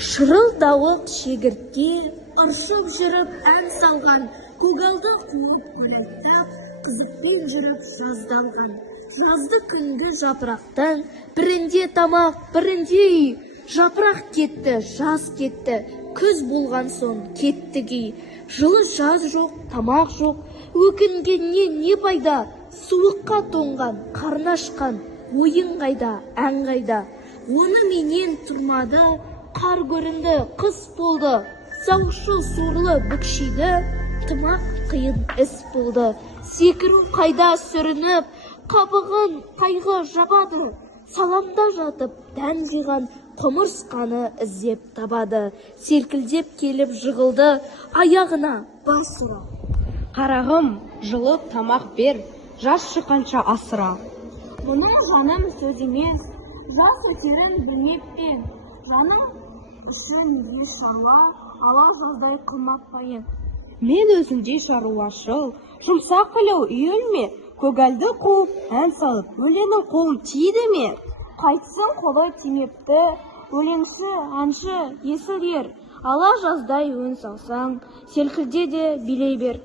Шырылдауық шегіртке ыршып жүріп ән салған, көгалды қуып қойаттап, қызықпен жүріп жаздалған. Жазды күнгі жапырақтан, бірінде тамақ, бірінде үй. Жапырақ кетті, жаз кетті, күз болған соң кетті кей. Жылы жаз жоқ, тамақ жоқ, өкінгенне не пайда? Суыққа тоңған, қарны ашқан, ойын қайда, ән қайда? Оны менен тұрмады, қар көрінді, қыс болды, саушы сорлы бүкшейді, тымақ қиын іс болды. Секіру қайда сүрініп, қабығын қайғы жабады, саламда жатып дән жиған құмырсқаны іздеп табады. Селкілдеп келіп жығылды, аяғына бас ұра. Қарағым, жылы тамақ бер, жас шыққанша асыра. Мұны жаным сөз емес, жас өтерін білмеп пен, жаным үшін не шаруа, ала жаздай қылмақ пайын. Мен өзімдей шаруашыл, жұмсақ қылау үйелме, көгалды қуып, ән салып, өлеңнің қолын тиді ме? Қайтсын қолы тимепті, өлеңсі, әнші, есіл ер, ала жаздай өн салсаң, селкілде де билей бер.